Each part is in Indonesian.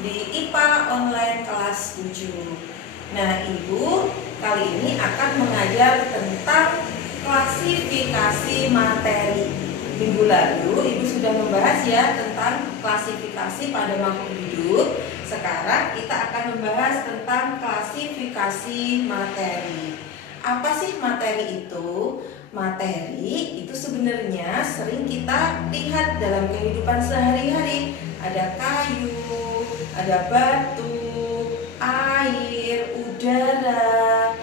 di IPA online kelas 7. Nah, Ibu kali ini akan mengajar tentang klasifikasi materi. Minggu lalu Ibu sudah membahas ya tentang klasifikasi pada makhluk hidup. Sekarang kita akan membahas tentang klasifikasi materi. Apa sih materi itu? Materi itu sebenarnya sering kita lihat dalam kehidupan sehari-hari. Ada kayu, ada batu, air, udara,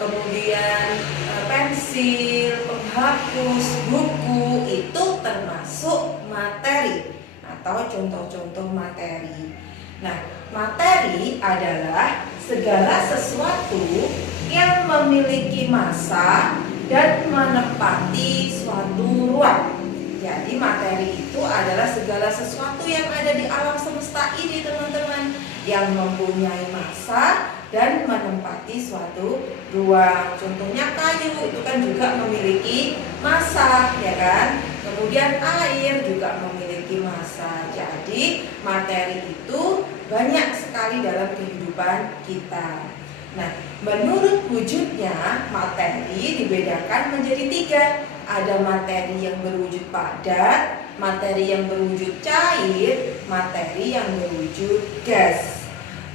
kemudian pensil, penghapus, buku, itu termasuk materi atau contoh-contoh materi. Nah, materi adalah segala sesuatu yang memiliki massa dan menempati suatu ruang. Jadi materi itu adalah segala sesuatu yang ada di alam semesta ini, teman-teman, yang mempunyai massa dan menempati suatu ruang. Contohnya kayu itu kan juga memiliki massa, ya kan? Kemudian air juga memiliki massa. Jadi materi itu banyak sekali dalam kehidupan kita. Nah, menurut wujudnya materi dibedakan menjadi 3. Ada materi yang berwujud padat, materi yang berwujud cair, materi yang berwujud gas.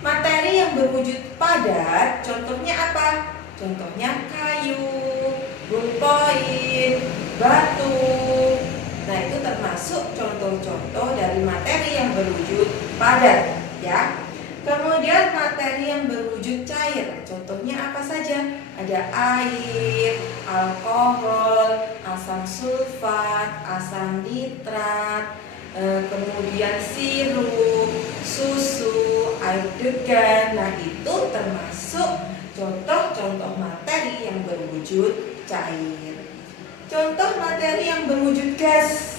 Materi yang berwujud padat, contohnya apa? Contohnya kayu, ballpoint, batu. Nah, itu termasuk contoh-contoh dari materi yang berwujud padat, ya. Kemudian materi yang berwujud cair, contohnya apa saja? Ada air, alkohol, asam sulfat, asam nitrat, kemudian sirup, susu, air degan. Nah, itu termasuk contoh-contoh materi yang berwujud cair. Contoh materi yang berwujud gas.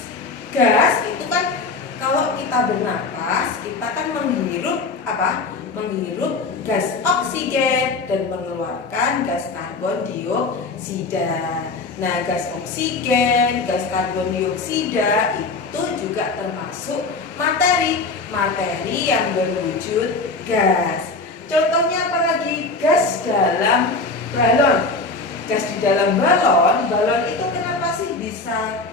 Gas itu kan kalau kita bernapas, kita kan menghirup apa? Menghirup gas oksigen dan mengeluarkan gas karbon dioksida. Nah, gas oksigen, gas karbon dioksida itu juga termasuk materi yang berwujud gas. Contohnya apa lagi? Gas dalam balon. Gas di dalam balon itu kenapa sih bisa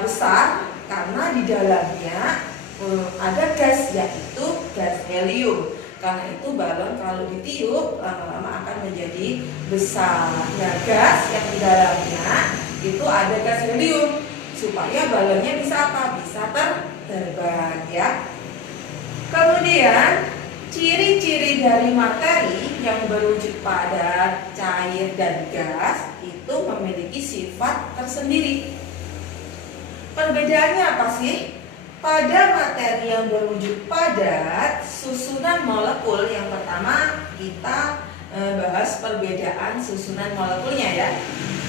besar? Karena di dalamnya ada gas, yaitu gas helium. Karena itu balon kalau ditiup lama-lama akan menjadi besar. Nah, gas yang di dalamnya itu ada gas helium supaya balonnya bisa apa? Bisa terbang, ya. Kemudian ciri-ciri dari materi yang berwujud padat, cair, dan gas itu memiliki sifat tersendiri. Perbedaannya apa sih? Pada materi yang berwujud padat, susunan molekul yang pertama kita bahas perbedaan susunan molekulnya, ya.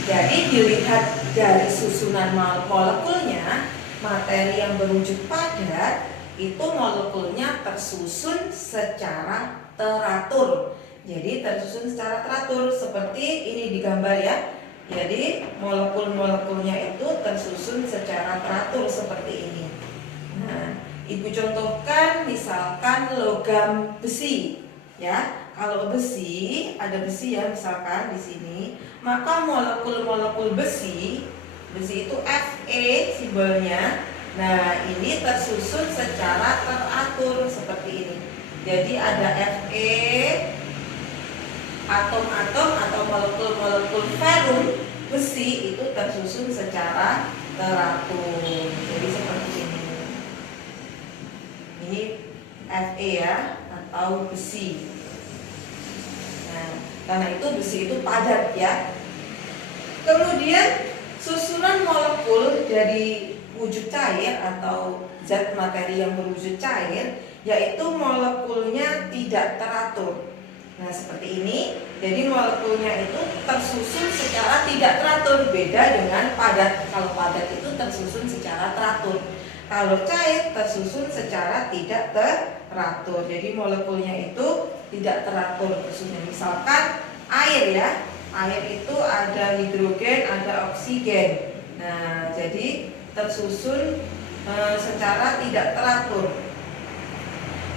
Jadi dilihat dari susunan molekulnya, materi yang berwujud padat itu molekulnya tersusun secara teratur. Jadi tersusun secara teratur seperti ini di gambar, ya. Jadi molekul-molekulnya itu tersusun secara teratur seperti ini. Nah, Ibu contohkan misalkan logam besi, ya. Kalau besi, ada besi ya misalkan di sini, maka molekul-molekul besi itu Fe simbolnya. Nah, ini tersusun secara teratur seperti ini. Jadi ada Fe, atom-atom atau molekul-molekul ferrum besi itu tersusun secara teratur. Jadi seperti ini. Ini Fe ya, atau besi. Nah, karena itu besi itu padat, ya. Kemudian susunan molekul dari wujud cair atau zat materi yang berwujud cair, yaitu molekulnya tidak teratur. Nah, seperti ini. Jadi molekulnya itu tersusun secara tidak teratur, beda dengan padat. Kalau padat itu tersusun secara teratur. Kalau cair tersusun secara tidak teratur. Jadi molekulnya itu tidak teratur tersusunnya. Misalkan air, ya. Air itu ada hidrogen, ada oksigen. Nah, jadi tersusun secara tidak teratur.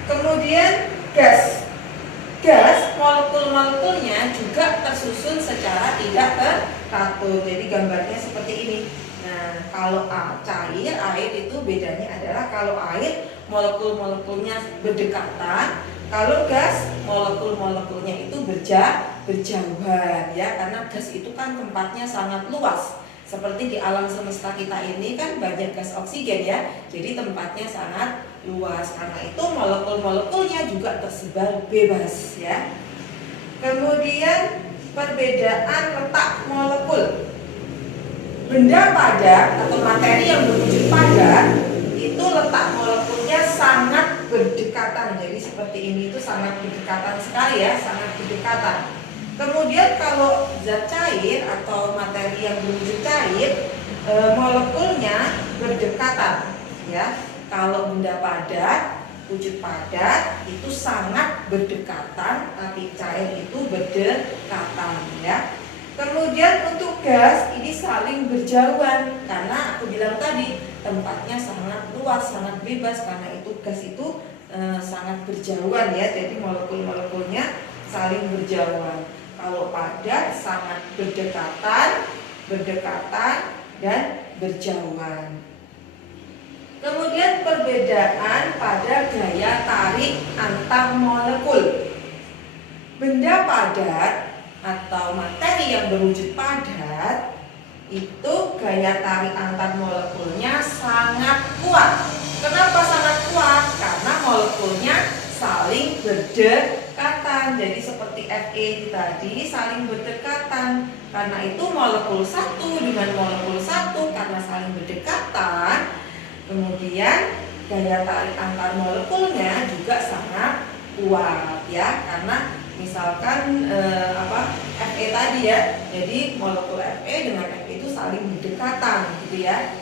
Kemudian gas molekul-molekulnya juga tersusun secara tidak teratur. Jadi gambarnya seperti ini. Nah, kalau cair, air itu bedanya adalah kalau air molekul-molekulnya berdekatan, kalau gas molekul-molekulnya itu berjauhan ya, karena gas itu kan tempatnya sangat luas. Seperti di alam semesta kita ini kan banyak gas oksigen ya, jadi tempatnya sangat luas. Karena itu molekul-molekulnya juga tersebar bebas ya. Kemudian perbedaan letak molekul. Benda padat atau materi yang berwujud padat itu letak molekulnya sangat berdekatan. Jadi seperti ini itu sangat berdekatan sekali ya, sangat berdekatan. Kemudian kalau zat cair atau materi yang berwujud cair, molekulnya berdekatan ya. Kalau benda padat, wujud padat itu sangat berdekatan, tapi cair itu berdekatan ya. Kemudian untuk gas ini saling berjauhan, karena aku bilang tadi tempatnya sangat luas, sangat bebas, karena itu gas itu sangat berjauhan ya. Jadi molekul-molekulnya saling berjauhan. Kalau padat sangat berdekatan dan berjauhan. Kemudian perbedaan pada gaya tarik antar molekul. Benda padat atau materi yang berwujud padat itu gaya tarik antar molekulnya sangat kuat. Kenapa sangat kuat? Karena molekulnya saling berdekatan. Jadi seperti Fe tadi saling berdekatan. Karena itu molekul satu dengan molekul satu karena saling berdekatan, kemudian gaya tarik antar molekulnya juga sangat kuat ya. Karena misalkan Fe tadi ya, jadi molekul Fe dengan Fe itu saling berdekatan gitu ya.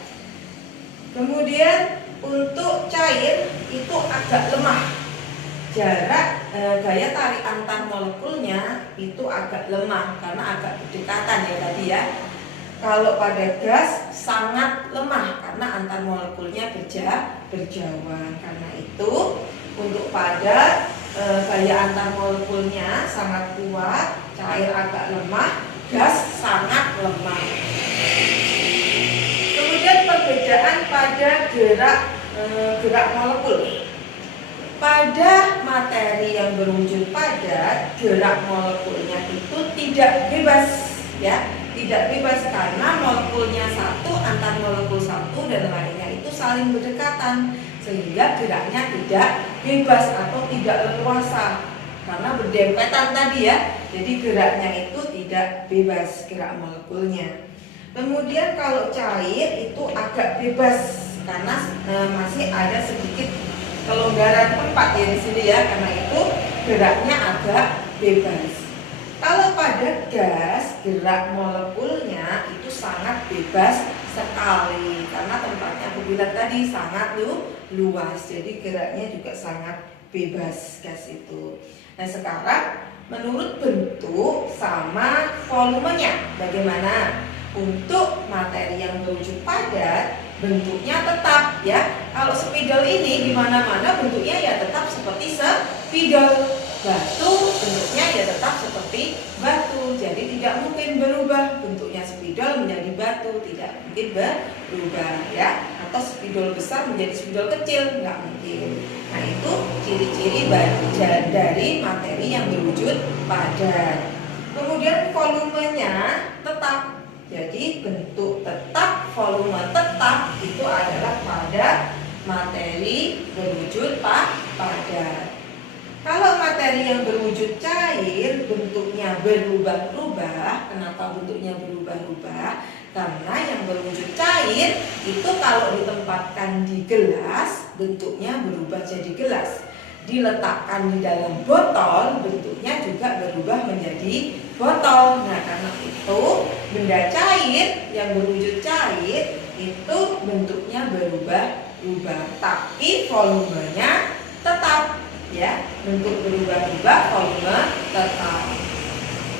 Kemudian untuk cair itu agak lemah. Jarak gaya tarik antar molekulnya itu agak lemah karena agak berdekatan ya tadi ya. Kalau pada gas sangat lemah karena antar molekulnya berjauhan. Karena itu untuk padat gaya antar molekulnya sangat kuat, cair agak lemah, gas sangat lemah. Kemudian perbedaan pada gerak molekul. Pada materi yang berwujud padat, gerak molekulnya itu tidak bebas ya, tidak bebas karena molekulnya satu, antar molekul satu dan lainnya itu saling berdekatan, sehingga geraknya tidak bebas atau tidak leluasa karena berdempetan tadi ya. Jadi geraknya itu tidak bebas gerak molekulnya. Kemudian kalau cair itu agak bebas karena masih ada sedikit kelonggaran tempat ya di sini ya, karena itu geraknya agak bebas. Kalau pada gas, gerak molekulnya itu sangat bebas sekali karena tempatnya aku bilang tadi sangat luas, jadi geraknya juga sangat bebas gas itu. Nah sekarang menurut bentuk sama volumenya bagaimana? Untuk materi yang berwujud padat bentuknya tetap ya. Kalau spidol ini di mana-mana bentuknya ya tetap seperti spidol. Batu bentuknya ya tetap seperti batu. Jadi tidak mungkin berubah bentuknya spidol menjadi batu, tidak mungkin berubah ya. Atau spidol besar menjadi spidol kecil, nggak mungkin. Nah itu ciri-ciri dari materi yang berwujud padat. Kemudian volumenya tetap. Jadi bentuk tetap, volume tetap itu adalah pada materi berwujud padat. Kalau materi yang berwujud cair bentuknya berubah-ubah. Kenapa bentuknya berubah-ubah? Karena yang berwujud cair itu kalau ditempatkan di gelas bentuknya berubah jadi gelas. Diletakkan di dalam botol bentuknya juga berubah menjadi botol. Nah karena itu benda cair yang berwujud cair itu bentuknya berubah-ubah, tapi volumenya tetap ya. Bentuk berubah-ubah, volume tetap.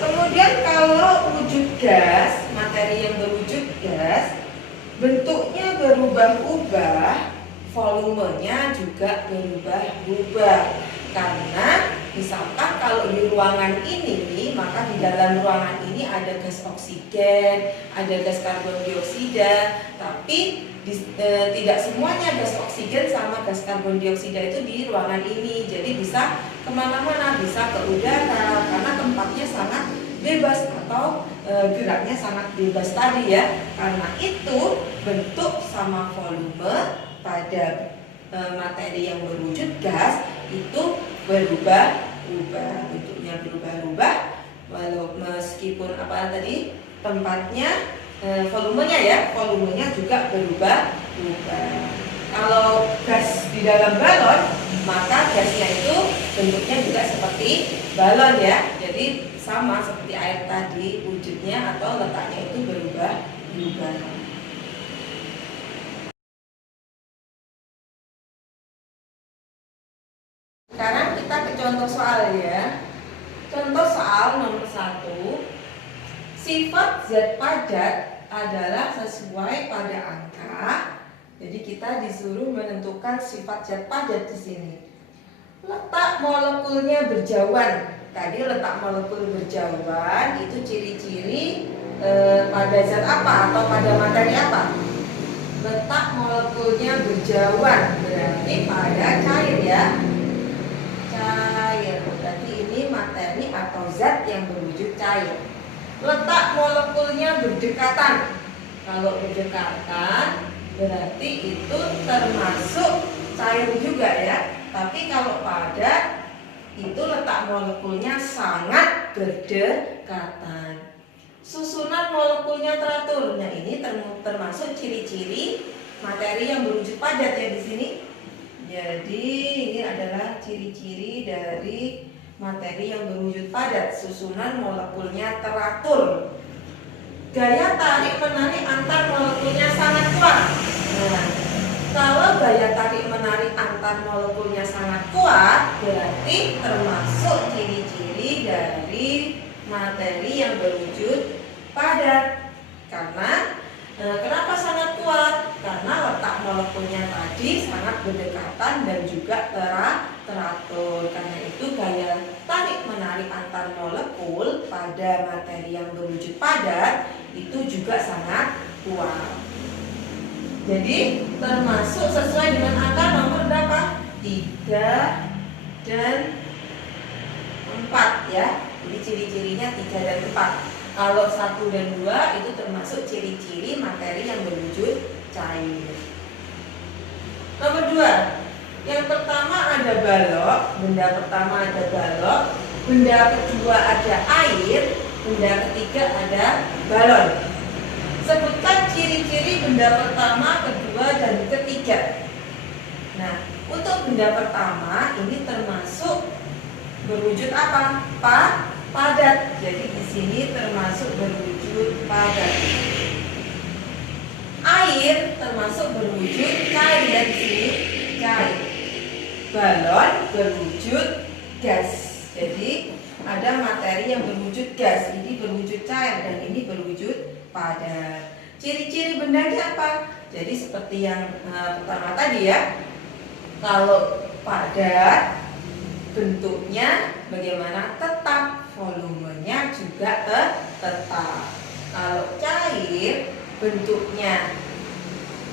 Kemudian kalau wujud gas, materi yang berwujud gas bentuknya berubah-ubah volumenya juga berubah-ubah. Karena misalkan kalau di ruangan ini, maka di dalam ruangan ini ada gas oksigen, ada gas karbon dioksida, tapi tidak semuanya gas oksigen sama gas karbon dioksida itu di ruangan ini. Jadi bisa kemana-mana, bisa ke udara, karena tempatnya sangat bebas atau geraknya sangat bebas tadi ya. Karena itu bentuk sama volume pada materi yang berwujud gas itu berubah-ubah, bentuknya berubah-ubah, walau meskipun apa tadi tempatnya, volumenya juga berubah-ubah. Kalau gas di dalam balon, maka gasnya itu bentuknya juga seperti balon ya. Jadi sama seperti air tadi, wujudnya atau letaknya itu berubah-ubah. Sekarang kita ke contoh soal ya. Contoh soal nomor 1. Sifat zat padat adalah sesuai pada angka. Jadi kita disuruh menentukan sifat zat padat di sini. Letak molekulnya berjauhan. Tadi letak molekul berjauhan itu ciri-ciri pada zat apa atau pada materi apa? Letak molekulnya berjauhan berarti pada cair ya. Cair, berarti ini materi atau zat yang berwujud cair. Letak molekulnya berdekatan. Kalau berdekatan berarti itu termasuk cair juga ya. Tapi kalau padat itu letak molekulnya sangat berdekatan. Susunan molekulnya teratur. Nah, ini termasuk ciri-ciri materi yang berwujud padat ya di sini. Jadi ini adalah ciri-ciri dari materi yang berwujud padat. Susunan molekulnya teratur. Gaya tarik menarik antar molekulnya sangat kuat. Nah, kalau gaya tarik menarik antar molekulnya sangat kuat, berarti termasuk ciri-ciri dari materi yang berwujud padat. Karena kenapa sangat kuat? Karena letak molekulnya tadi sangat berdekatan dan juga teratur. Karena itu gaya tarik menarik antar molekul pada materi yang berwujud padat itu juga sangat kuat. Jadi termasuk sesuai dengan angka nomor berapa? 3 dan 4 ya. Jadi ciri-cirinya 3 dan 4. Kalau 1 dan 2 itu termasuk ciri-ciri materi yang berwujud cair. Nomor 2. Yang pertama ada balok, benda pertama ada balok, benda kedua ada air, benda ketiga ada balon. Sebutkan ciri-ciri benda pertama, kedua, dan ketiga. Nah, untuk benda pertama ini termasuk berwujud apa? Padat. Jadi di sini termasuk berwujud padat. Air termasuk berwujud cair ya di sini, cair. Balon berwujud gas. Jadi ada materi yang berwujud gas, ini berwujud cair dan ini berwujud padat. Ciri-ciri bendanya apa? Jadi seperti yang pertama tadi ya. Kalau padat bentuknya bagaimana? Tetap, volumenya juga tetap. Kalau cair bentuknya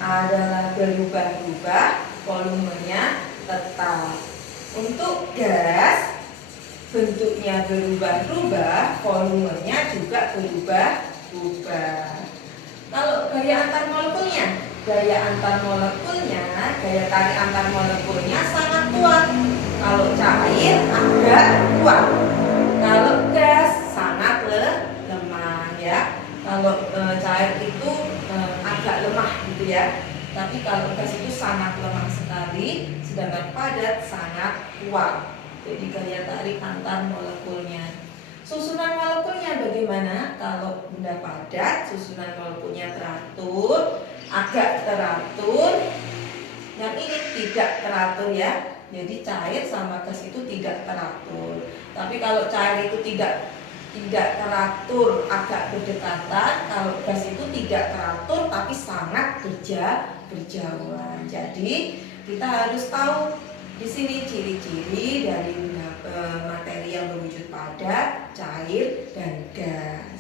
adalah berubah-ubah, volumenya tetap. Untuk gas bentuknya berubah-ubah, volumenya juga berubah-ubah. Kalau gaya antar molekulnya, gaya tarik antar molekulnya sangat kuat. Kalau cair agak kuat. Kalau gas sangat lemah ya. Kalau cair itu agak lemah gitu ya. Tapi kalau gas itu sangat lemah sekali, sedangkan padat sangat kuat. Jadi gaya tarik antar molekulnya. Susunan molekulnya bagaimana? Kalau benda padat, susunan molekulnya teratur, agak teratur. Yang ini tidak teratur ya. Jadi cair sama gas itu tidak teratur. Tapi kalau cair itu tidak teratur, agak berdekatan. Kalau gas itu tidak teratur tapi sangat berjauhan. Jadi kita harus tahu di sini ciri-ciri dari materi yang berwujud padat, cair, dan gas.